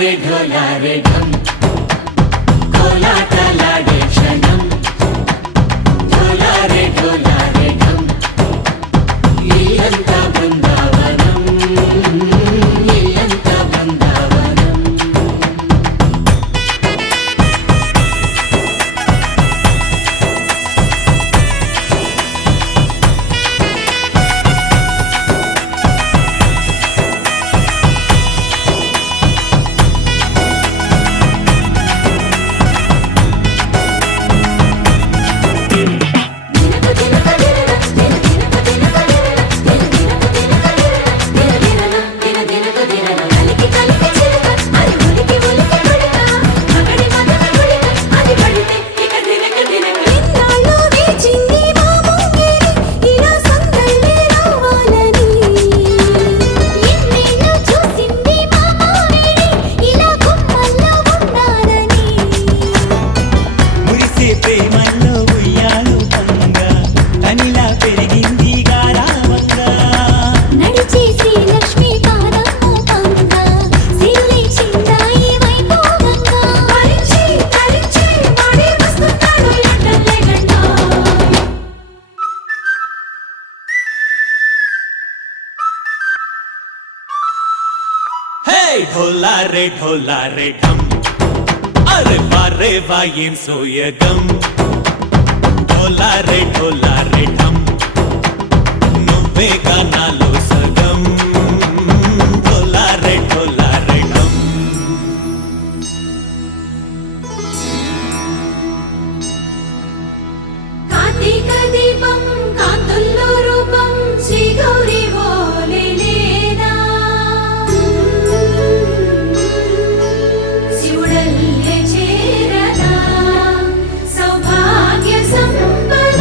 ढोलारे ढोलारे ढम कोलाटलाडे क्षणम ढोलारे ढोलारे ढम इल्लंता बृंदावनम इल्लंता बृंदावनम ढोलारे ढोलारे ढम अरे वारे वायें सोयगम ढोलारे ढोलारे ढम नुव्वे गानालो सगम ढोलारे ढोलारे ढम కార్తీక దీపం కాంతుల్లో రూపం శ్రీ గౌరీ బోలే లేనా శివుడల్లే చేరనా సౌభాగ్య సంపద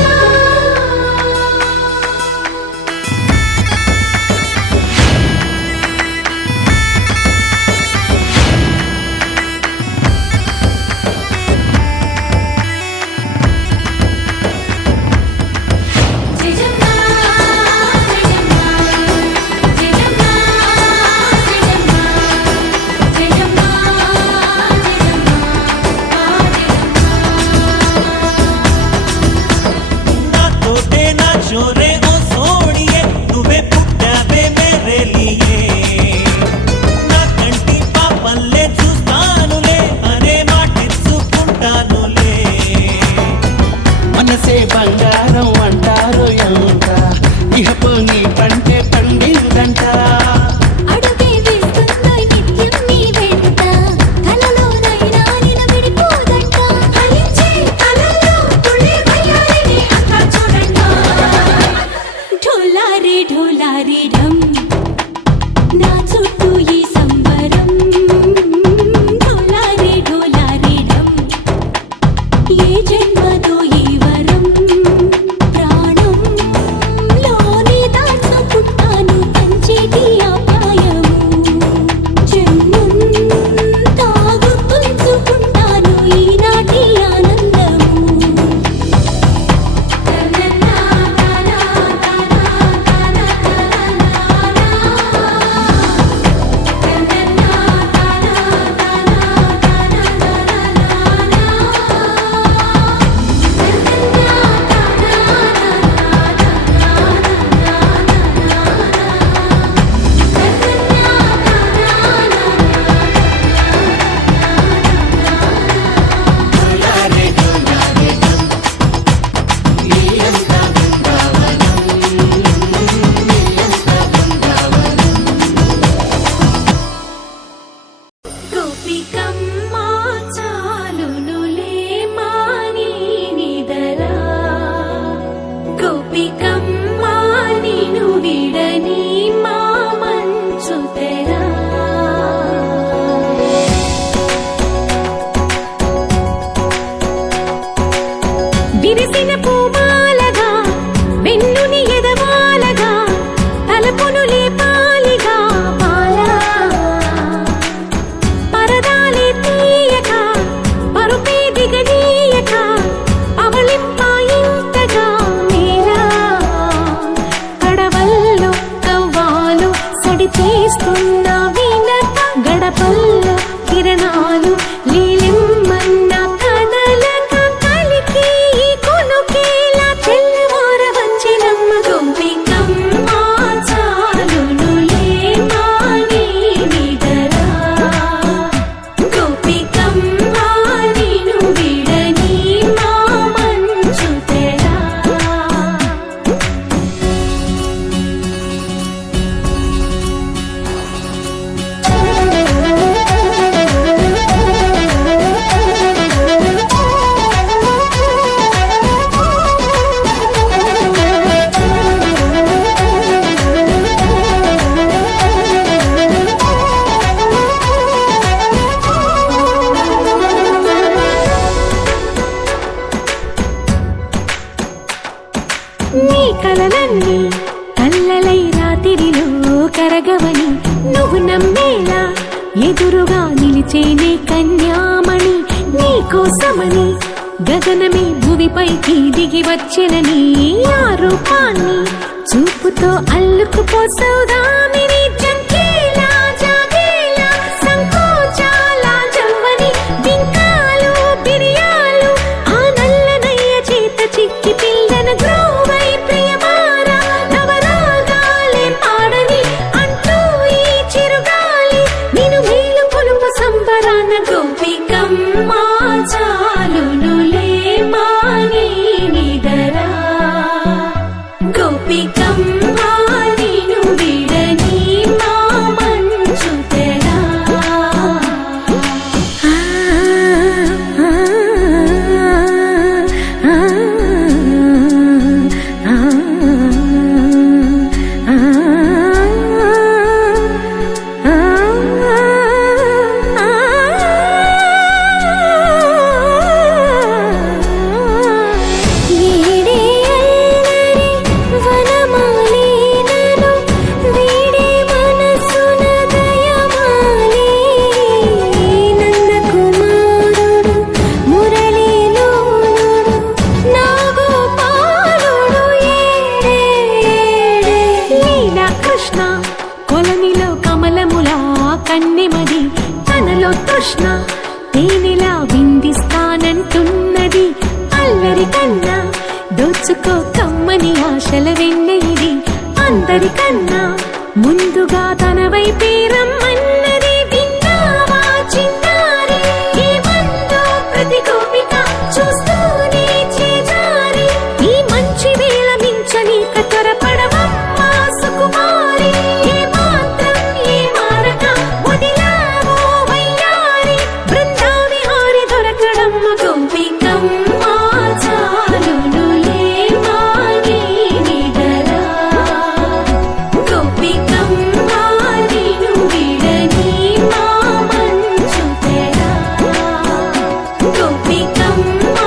బంగారం అంటారు ఎంత ఇహపు నీ పంటే పండిందంట అడుగే వేస్తుందో నిత్యం నీ వెంట కలలోనైనా నిలబడిపోదంట ఫలించే కలలో తుళ్ళే వయ్యారిని అంతా చూడంట ఢోలారే ఢోలారే ఢం నా చుట్టూ ఈ సంబరం ఢోలారే ఢోలారే ఢం ఏ జన్మదో ఈ వరం ప్రాణంలోనే దాచుకుంటాను పంచేటి ఆప్యాయము జన్మంతా గుర్తుంచుకుంటాను ఈనాటి ఆనందము ढोलारे ढोलारे ढम इल्लंता बृंदावनम इल्लंता बृंदावनम గోపికమ్మా చాలునులే మాని నిదరా గోపికమ్మా నిను విడని మా మంచు తెరా విరిసిన పూమాలగా వెన్నుని ఎదవాలగా తలపును లేపాలిగా బాలా పరదాలే తీయక పరుపే దిగనీయక అవళింపాయింతగా మేరా కడవల్లో కవ్వాలు సడి చేస్తున్న వినత గడపల్లో ఎదురుగా నిలిచేనే కన్యామణి నీకోసమని గగనమే భువిపైకి దిగి వచ్చెనని ఆ రూపాన్ని చూపుతో అల్లుకుపోసౌదామిని జంకేలా జాగేలా సంకోచాల జవ్వని బింకాలు బిరియాలు ఆ నల్లనయ్య చేత చిక్కి పిల్లన గ్రోవై ప్రియమారా నవరాగాలే పాడని అంటూ ఈ చిరుగాలి నిన్ను మేలు కొలుపు సంబరాన గోపికమ్మ చాలునులే మాని నిదరా గోపికమ్మ నిన్ను విడని మా మంచు తెరా కొలనిలో కమలములా కన్నెమది తనలో తృష్ణ తేనెలా విందిస్తానంటున్నది అల్లరి కన్నా దోచుకో కమ్మని ఆశల వెన్నెయిది అందరికన్నా ముందుగా తన వైపే రమ్మన్నది విన్నావా చిన్నారి ఏమందో ప్రతి గోపిక చూస్తూనే చేజారి ఈ మంచి వేళ మించని కతరపడవమ్మ సుకుమారి ఏ మాత్రం ఏ మారక వదిలావో వయ్యారి బృందావి హారి దొరకడమ్మ గోపికమ్మ చాలునులే మాని నిదరా గోపికమ్మ నిన్ను విడని మా మంచు తెరా గోపికమ్మ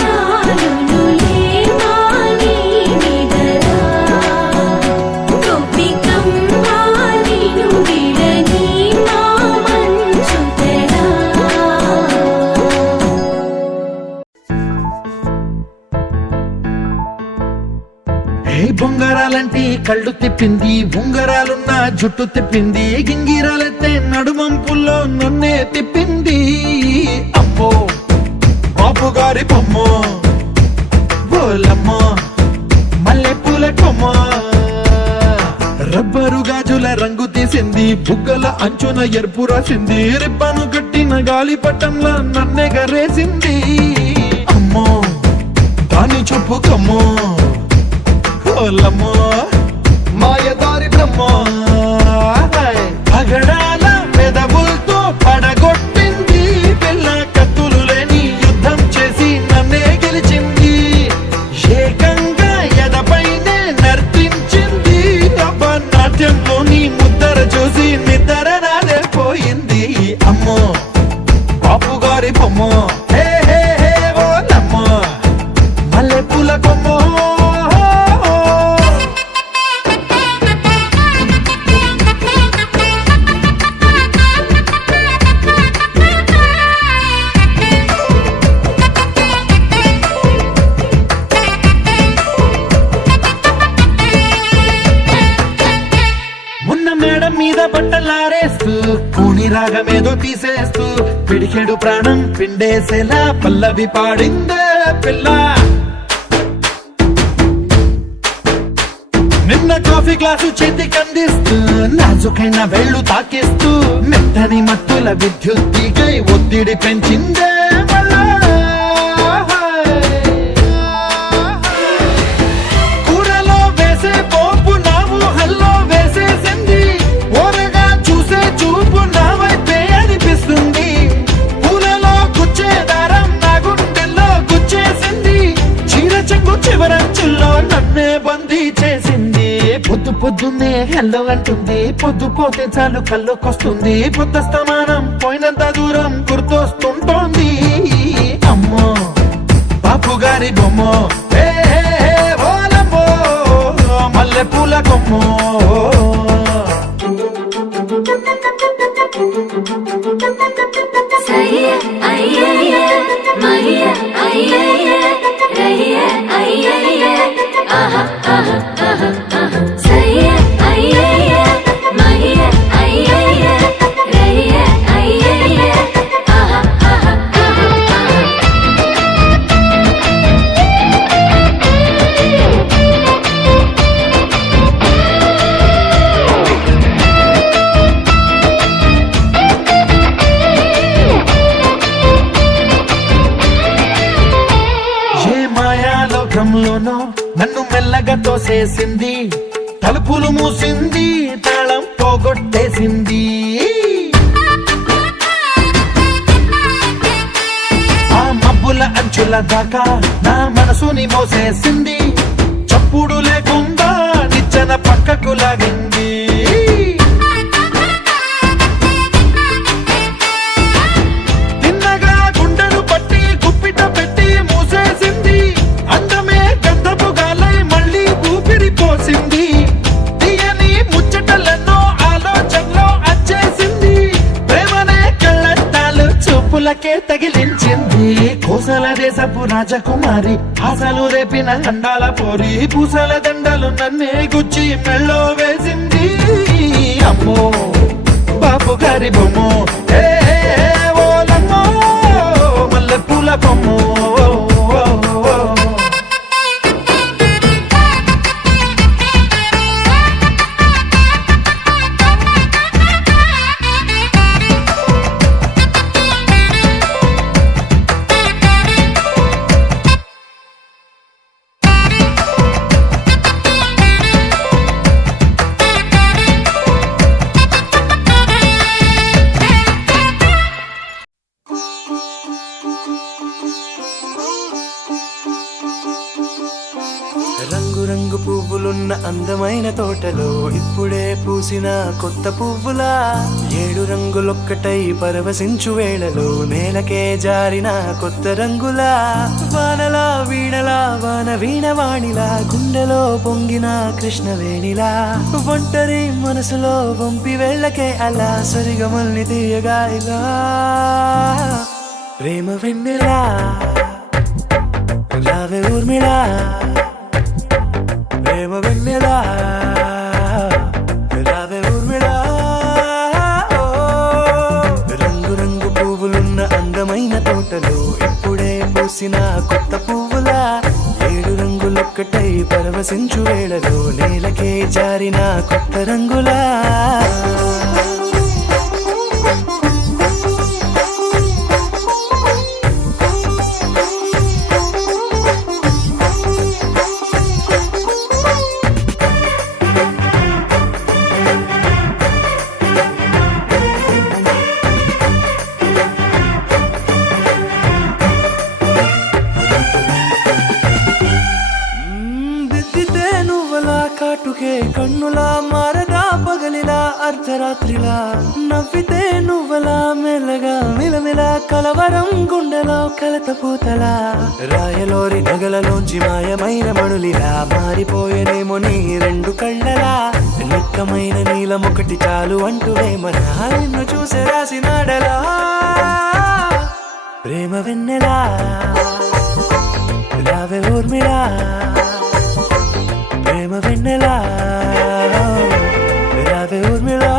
చాలునులే మాని నిదరా గోపికమ్మ నిన్ను విడని మా మంచు తెరా ఏ బొంగరాలంటే కళ్ళు తిప్పింది ఉంగరాలున్న జుట్టు తిప్పింది గింగిరాలెత్తే నడుమంపుల్లో నన్నే తిప్పింది అమ్మో బాబు గారి బొమ్మ బోలమ్మ మల్లె పూల కొమ్మ రబ్బరు గాజుల రంగు తీసింది బుగ్గల అంచున ఎరుపు రాసింది రిబ్బను కట్టిన గాలిపటంలో నన్నే గరేసింది అమ్మో దాని చెప్పు కమ్మో ఓలమ్మో మాయదారి బ్రహ్మ పగడాల పెదవులతో పడగొట్టింది పిల్ల కత్తులు లేని యుద్ధం చేసి నన్నే గెలిచింది ఏకంగా ఎదపైనే నర్తించింది అబ్బ నాట్యంలోని ముద్దర చూసి నిద్ర నాడే పోయింది అమ్మో బాపు గారి బొమ్మ హే హే హే ఓలమ్మ మల్లె పూల కొమ్మ మేడం మీద బట్టలారేస్తూ కూని రాగమేదో తీసేస్తూ పిడికెడు ప్రాణం పిండేసేలా పల్లవి పాడిందే పిల్ల నిన్న కాఫీ గ్లాసు చేతికి అందిస్తూ నాజుకైన వేళ్ళు తాకిస్తూ మెత్తని మత్తుల విద్యుత్తికై ఒత్తిడి పెంచిందే మళ్ళా కూరలో వేసే పోపు నా ఊహల్లో వేసేసింది ఓరగా చూసే చూపు నా వైపే అనిపిస్తుంది పూలలో గుచ్చే దారం నా గుండెల్లో గుచ్చేసింది చీర చెంగు చివరంచుల్లో నన్నే బందీ చేసింది పొద్దు పొద్దున్నే హెల్లో అంటుంది పొద్దు పోతే చాలు కళ్ళొకొస్తుంది పొద్దస్తమానం పోయినంత దూరం గుర్తొస్తుంటోంది అమ్మో బాపు గారి బొమ్మ హే హే హే ఓలమ్మో మల్లె పూల కొమ్మ సయ్య అయ్యయ్య మయ్య అయ్యయ్య రయ్య అయ్యయ్య ఆహా ఆహా ఆహా ఆహా సయ్య అయ్యయ్య మయ్య అయ్యయ్య రయ్య అయ్యయ్య ఆహా ఆహా ఆహా ఆహా ఏ మాయాలోకంలోనో నన్ను మెల్లగా తోసేసింది, తలుపులు మూసింది, తాళం పోగొట్టేసింది. ఆ మబ్బుల అంచుల దాకా నా మనసుని మోసేసింది, చప్పుడు లేకుండా నిచ్చెన పక్కకు లాగింది. తిన్నగా గుండెను పట్టి గుప్పిట పెట్టి మూసేసింది, అందమే గంధపు గాలై మళ్ళీ ఊపిరి పోసింది. తీయని ముచ్చటలెన్నో ఆలోచనలో అచ్చేసింది, ప్రేమనే కళ్ళద్దాలు చూపులకే తగిలించింది. కోసల దేశపు రాజకుమారి ఆశలు రేపిన అండాల పోరి, పూసల దండలు నన్నే గుచ్చి మెళ్ళో వేసింది. అమ్మో బాపు గారి బొమ్మో ఏ ఓలమ్మో మల్లె పూల కొమ్మో. రంగు రంగు పువ్వులున్న అందమైన తోటలో ఇప్పుడే పూసిన కొత్త పువ్వులా, 7 రంగులొక్కటై పరవశించు వేళలో నేలకే జారిన కొత్త రంగులా, వానలా వీణలా వాన వీణవాణిలా గుండెలో పొంగిన కృష్ణవేణిలా, ఒంటరి మనసులో వంపి వెళ్ళకే అలా సరిగమల్ని తీయగా ఇలా, ప్రేమ వెన్నెలా రావే ఊర్మిళా, ప్రేమ వెన్నెలా రావే ఊర్మిళా. రంగు రంగు పువ్వులున్న అందమైన తోటలో ఇప్పుడే పూసిన కొత్త పువ్వులా, 7 రంగులొక్కటై పరవశించు వేళలో నేలకే జారిన కొత్త రంగులా. దిద్దితే నువ్వలా కాటుకే కన్నులా మారగా పగలిలా అర్ధరాత్రిలా, నవ్వితే నువ్వలా మెల్లగా మిలమిలా కలవరం గుండెలో కలత పూతలా, రాయలోరి నగలలోంచి మాయమైన మణులిలా మారిపోయేనేమో నీ 2 కళ్ళలా, నిక్కమైన నీలమొకటి చాలు అంటూ వేమనా నిన్ను చూసే రాసినాడలా, ప్రేమ వెన్నెలా రావే ఊర్మిళా, ప్రేమ వెన్నెలా రావే ఊర్మిళా.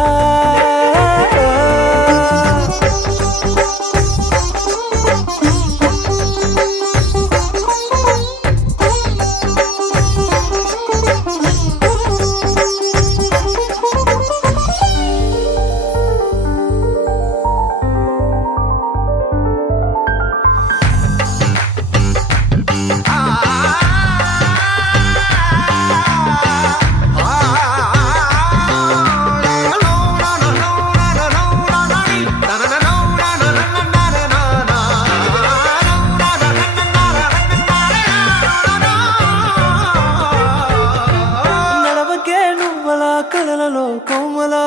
కలలలో కోమలా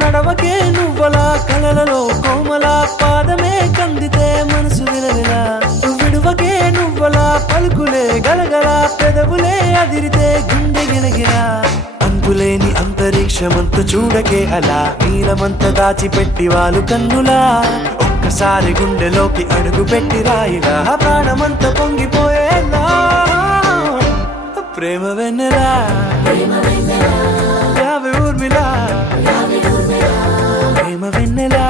నడవకే నువ్వలా కలలలో కోమలా, పాదమే కందితే మనసు విలవిలా, విడువకే నువ్వలా పలుకులే గలగల, పెదవులే అదిరితే గుండె గిలగిలా, అంతులేని అంతరిక్షమంత చూడకే అలా నీలమంత దాచిపెట్టి వాళ్ళు కన్నులా ఒక్కసారి గుండెలోకి అడుగు పెట్టి రాయిలా ప్రాణమంత పొంగిపోయేలా ప్రేమ వెన్నెలా యావే ఊర్మిళా ప్రేమ వెన్నెలా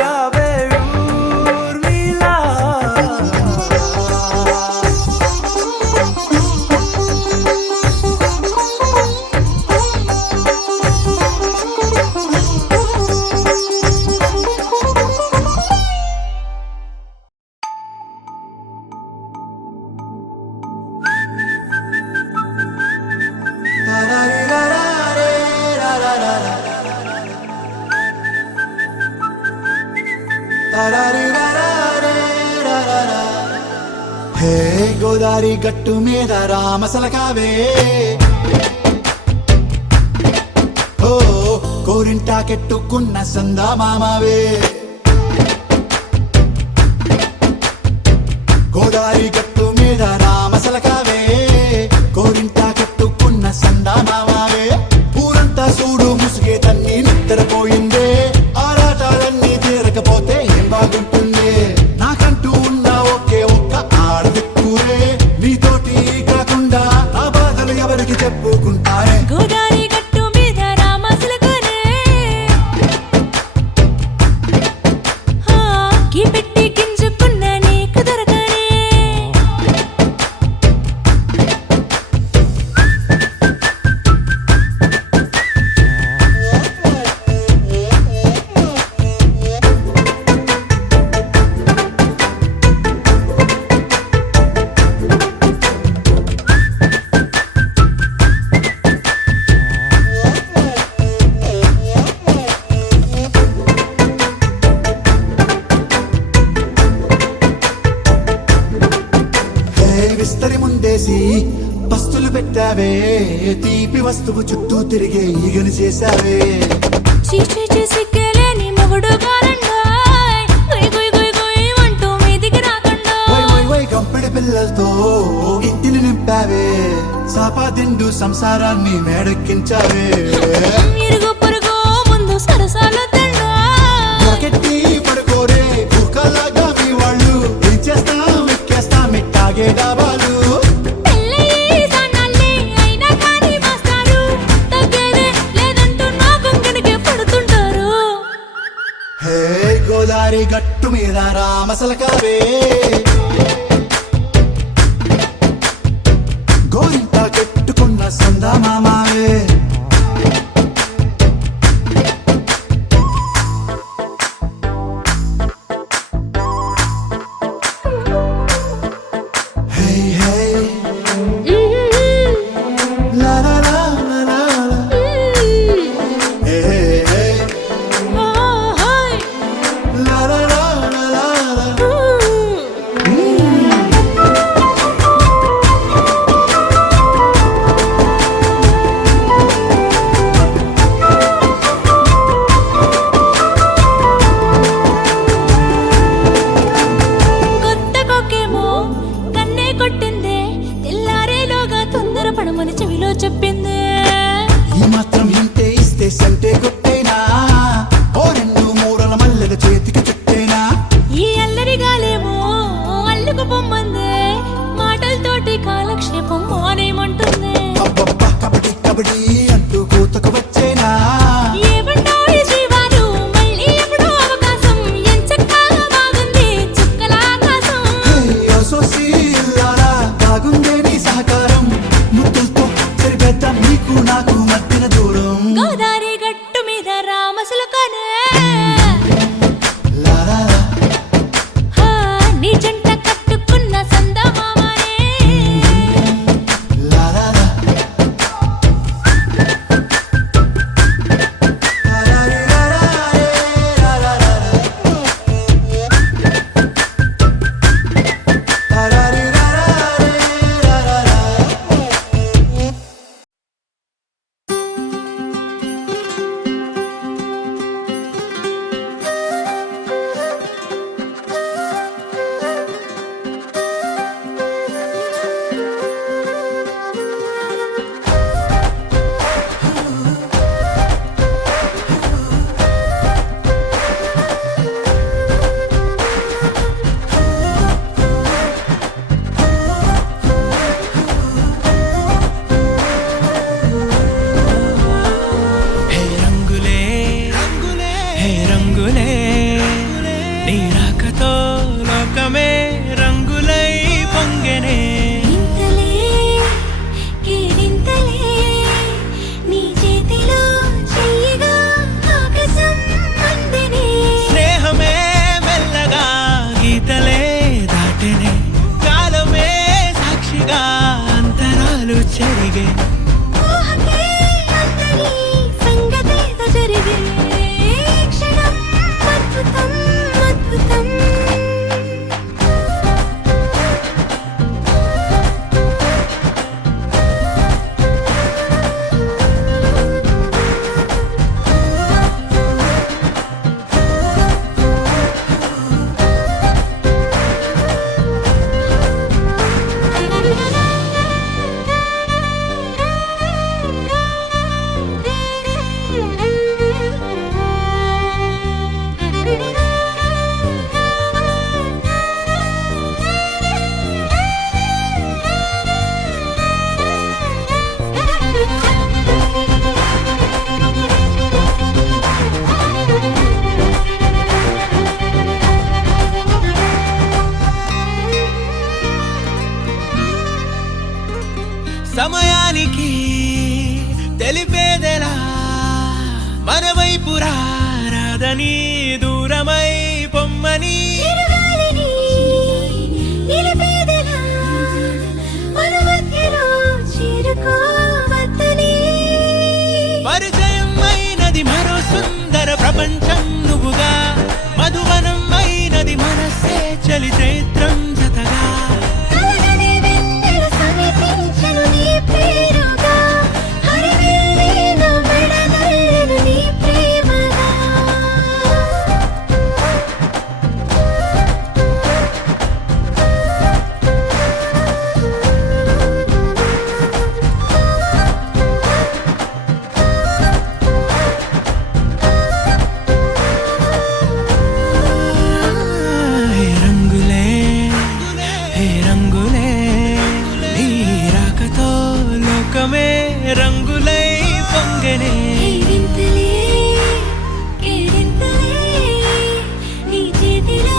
యావే ఊర్మిళా హే గోదారి గట్టు మీద రామసలకావే ఓ కోరింటాకెట్టుకున్న సందా మామావే గోదారి గట్టు మీద రామసలకావే కోరింటాకెట్టుకున్న సందా మామావే ఊరంతా చూడు ముసుగే తన్ని నిద్రపోయిందే ఆరాటాలన్నీ తీరకపోతే ఏం బాగుంటుంది నాకంటూ ఉన్న ఒకే ఒక్క ఆడదిక్కురే నీతోటి కాకుండా నా బాధలు ఎవరికి చెప్పుకుంటారే గోదారి గట్టు మీద రామసులకనే కీ పెట్టి గింజుకున్న నీకు దొరకనే విస్తరి ముందేసి పస్తులు పెట్టావే తీపి వస్తువు చుట్టూ తిరిగే ఈగలు చేశావే చీచీ సిగ్గలేని మొగుడు కారండాయ్ గుయ్ గుయ్ గుయ్ గుయ్ అంటూ మీదికి రాకండా వై వై వై గంపెడి పిల్లలతో ఇంటిని నింపావే సాపాదిండు సంసారాన్ని మేడెక్కించావే ఇరుగు పొరుగు ముందు సరసాలు తండా నాకెట్టి పడుకోరే కుక్కలాగా మీ వాళ్ళు ఏం చేస్తాం ఎక్కేస్తాం ఇట్టాగే డాబాలు పెళ్ళయి సన్నాళ్ళే అయినా కానీ మాస్టారు తగ్గేదే లేదంటూ నా కొంకణకే పడుతుంటారు హే గోదారి గట్టు మీద రామసలకావే గోరింట కట్టుకున్న సందా మామావే హే హే లా లా లా లా లా లా. హే హే హే లా లా లా లా లా లా. కొత్త కొక్కేమో కన్నే కొట్టిందే తెల్లారేలోగా తొందర పడమని చెవిలో చెప్పిందే ఈ మాత్రం ఇంటే ఇస్తే సంటే కొట్టేనా ఓ రెండు మూరల మల్లెల చేతికి చుట్టేనా ఈ అల్లరి గాలేమో అల్లుకు పొమ్మందే మాటలతోటి కాలక్షేపం మానేమంటుంది అబ్బబ్బా కబడ్డీ కబడ్డీ అంటూ కూతకు వచ్చేనా ఏమంటావు శ్రీవారు మళ్ళీ ఎప్పుడో అవకాశం ఎంచక్కా బాగుంది చుక్కల ఆకాశం హే అసోసి ఇల్లారా బాగుందే నీ సహకారం ముద్దులతో సరిపెద్దాం నీకు నాకు మధ్యన దూరం గోదారి గట్టు మీద రామసులకనే లా లా లా. నీ జంట కట్టుకున్న సందమామనే లా లా లా. మన వైపు రాదని దూరమై పొమ్మని చిరుగాలిని నిలిపేదెలా మన మధ్యలో చేరుకోవద్దని పరిచయం అయినది మరో సుందర ప్రపంచం నువ్వుగా మధువనం అయినది మనసే చలి చైత్రం జతగా కలగని వెన్నెల సమీపించను నీ పేరుగా హరివెల్లి నా మెడనల్లను నీ ప్రేమగా హే రంగులే హే రంగులే నీ రాకతో లోకమే రంగులై పొంగనే కేరింతలే కేరింతలే నీ చేతిలో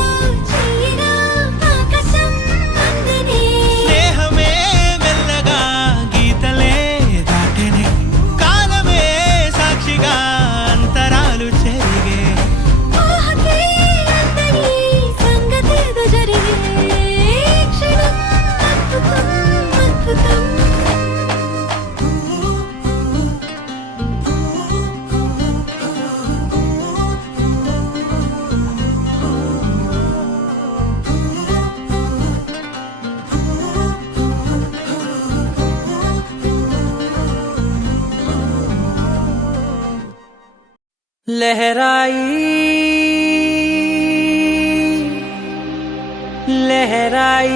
చెయ్యినా ఆకాశం అందనే స్నేహమే మెల్లగా గీతలే దాటెనే కాలమే సాక్షిగా అంతరాలు చెరిగే ఊహకే అందని సంగతేదో జరిగే క్షణం అద్భుతం అద్భుతం लहराई लहराई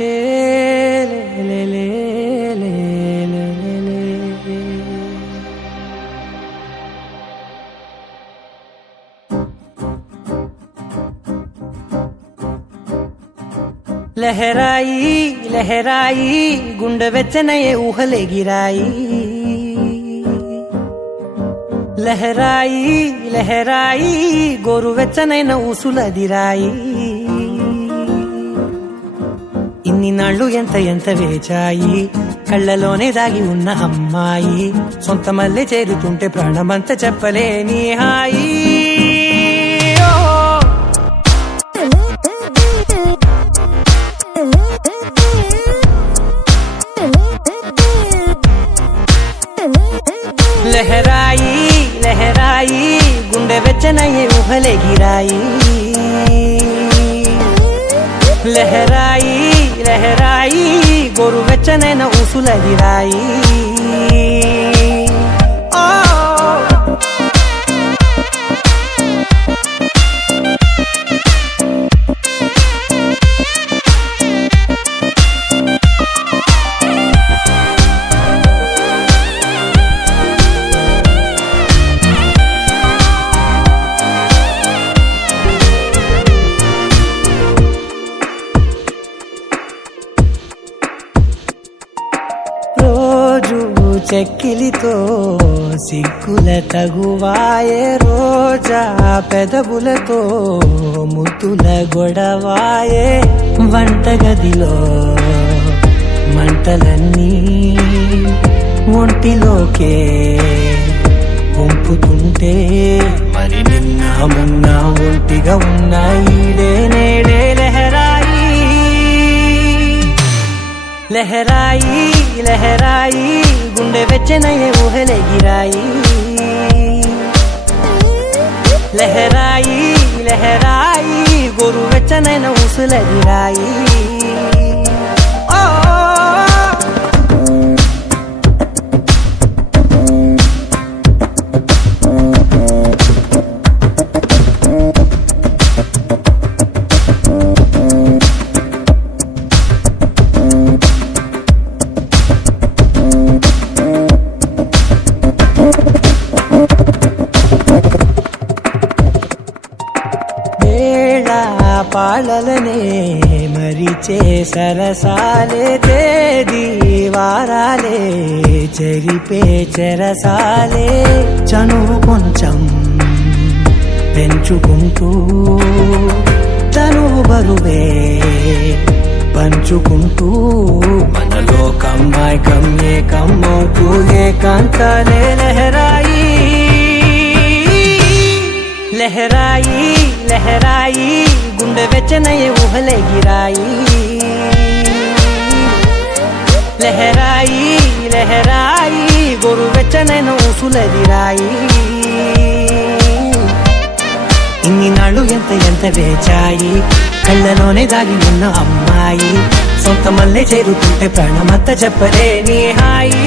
ए ले ले ले ले ले ले లహరాయి లహరాయి గుండె వెచ్చనయే ఊహలే గిరాయి లహరాయి లహరాయి గోరు వెచ్చనైన ఊసులదిరాయి ఇన్ని నాళ్ళు ఎంత ఎంత వేచాయి కళ్ళలోనే దాగి ఉన్న అమ్మాయి సొంత మల్లె చేరుతుంటే ప్రాణమంతా చెప్పలేని హాయి లహరాయి లహరాయి గుండె వెచ్చనయ్యే ఊహలే గిరాయి లహరాయి లహరాయి గోరు వెచ్చనైన ఊసులదిరాయి చెక్కిలితో సిగ్గుల తగువాయే రోజా పెదవులతో ముద్దుల గొడవాయే వంటగదిలో మంటలన్నీ ఒంటిలోకే వంపుతుంటే మరి నిన్న మొన్న ఒంటిగా ఉన్నాయి నేడే లహరాయి లహరాయి లహరాయి గుండె వెచ్చనయ్యే ఊహలే గిరాయి లహరాయి లహరాయి గోరు వెచ్చనైన ఊసులదిరాయి పాలలనే మరిచే సరసాలే తేదీ వారాలే చెరిపే చెరసాలే చనువు కొంచెం పెంచుకుంటూ తనువు బరువే పంచుకుంటూ మనలో కమ్మాయికం ఏక ఏకాంతాలే లహరాయి లహరాయి లహరాయి గుండె వెచ్చనయ్యే ఊహలే గిరాయి లహరాయి లహరాయి గోరు వెచ్చనైన ఊసులదిరాయి ఇన్ని నాళ్ళు ఎంత ఎంత వేచాయి కళ్ళలోనే దాగి ఉన్న అమ్మాయి సొంత మల్లె చేరుతుంటే ప్రాణమంతా చెప్పలేని హాయి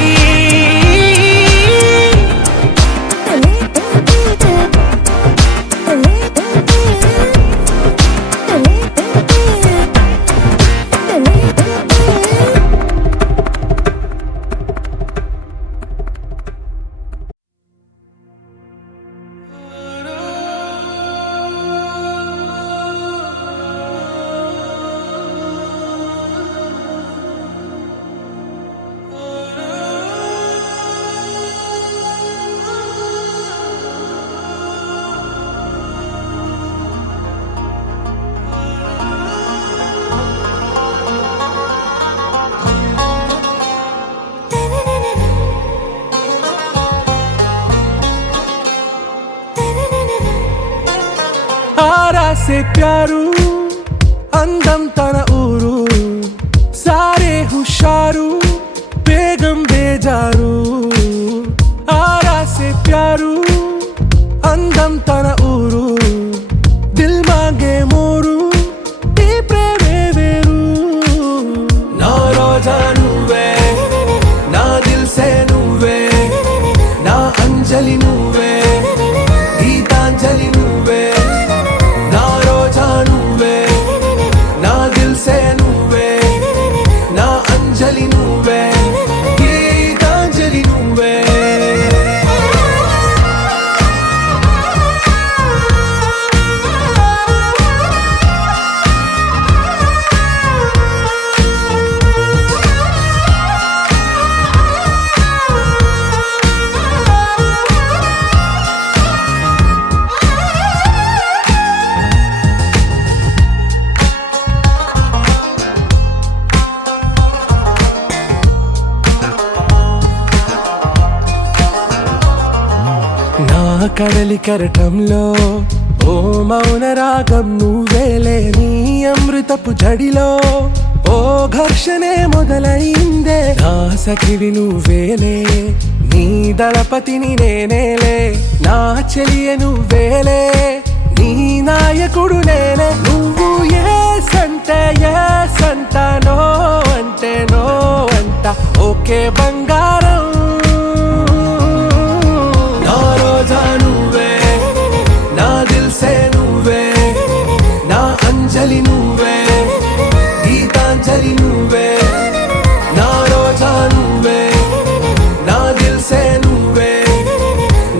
से प्यारू అందం తన ఊరు సారే హుషారు బేగం బేజారు ఆరా సే ప్యారు అందం తన ఊరు దిల్ మాంగే మోరు ఈ ప్రేమే వేరు నా రోజా నువ్వే నా దిల్ సే నువ్వే నా అంజలి నువ్వే గీతాంజలి నువ్వే నా రోజా నువ్వే నా దిల్ సే నువ్వే నా అంజలి నువ్వే గీతాంజలి నువ్వే కడలి కరటంలో ఓ మౌన రాగం నువ్వేలే నీ అమృతపు జడిలో ఓ ఘర్షణే మొదలైందే నా సఖివి నువ్వేలే నీ దళపతిని నేనేలే నా చెలియ నువ్వేలే నీ నాయకుడు నేనే నువ్వు ఏ సంట నో అంటే నో అంట ఓకే బంగారం నా రోజా నువ్వే నా దిల్ సే నువ్వే నా అంజలి నువ్వే గీతాంజలి నువ్వే నా రోజా నువ్వే నా దిల్ సే నువ్వే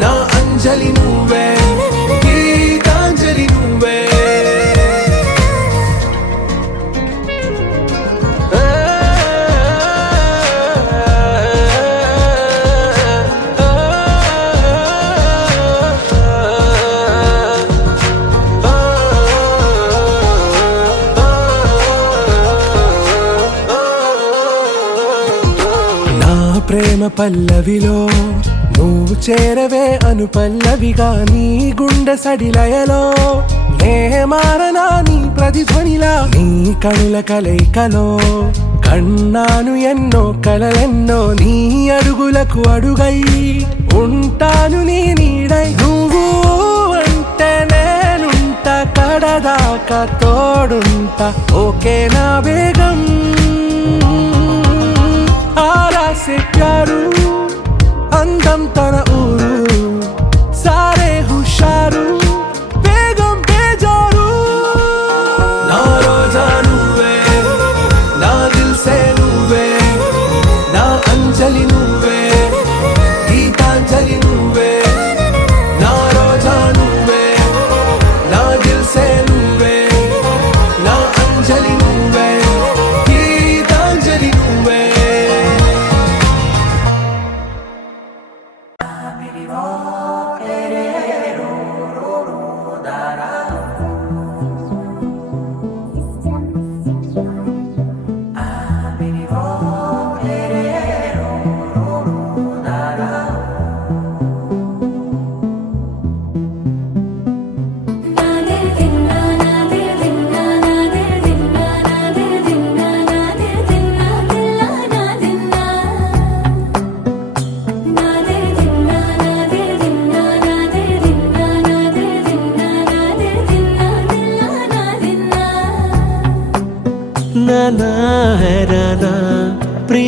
నా అంజలి నువ్వే గీతాంజలి నువ్వే ప్రేమ పల్లవిలో నువ్వు చేరవే అను పల్లవిగా నీ గుండె సడిలయలో నే మారనా నీ ప్రతిధ్వనిలా నీ కనుల కలయికలో కన్నాను ఎన్నో కలలెన్నో నీ అడుగులకు అడుగై ఉంటాను నీ నీడై నువ్వు అంటే నేనుంట కడదాకా తోడుంట ఓకే నా బేగం ఆరా సే ప్యారు అందం తన ఊరు సారే హుషారు బేగం బేజారు నా రోజా నువ్వే నా దిల్ సే నువ్వే నా అంజలి నువ్వే గీతాంజలి నువ్వే నా రోజా నువ్వే నా దిల్ సే నువ్వే నా అంజలి నువ్వే గీతాంజలి నువ్వే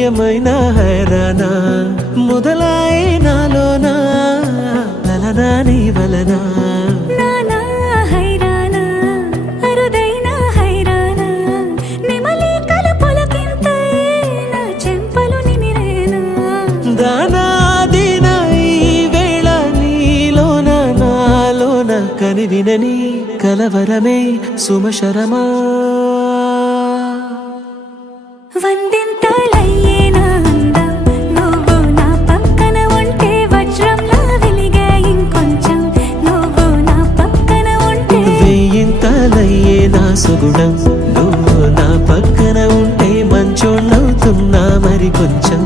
ప్రియమైన హైరానా మొదలాయి నాలోనా లలనా నీ వలనా నానా హైరానా అరుదైన హైరానా నెమలి కలుపులకింతై నా చెంపలు నిమిరేనా దానాదిన ఈ వేళ నీలోన నాలోన కనివినని కలవరమే సుమశరమా వందింతలయ్యేనా అందం నువ్వు నా పక్కన ఉంటే వజ్రంలా వెలిగే ఇంకొంచెం నువ్వు నా పక్కన ఉంటే వేయింతలయ్యే నా సుగుణం నువ్వు నా పక్కన ఉంటే మంచోళ్ళవుతున్నా మరి కొంచెం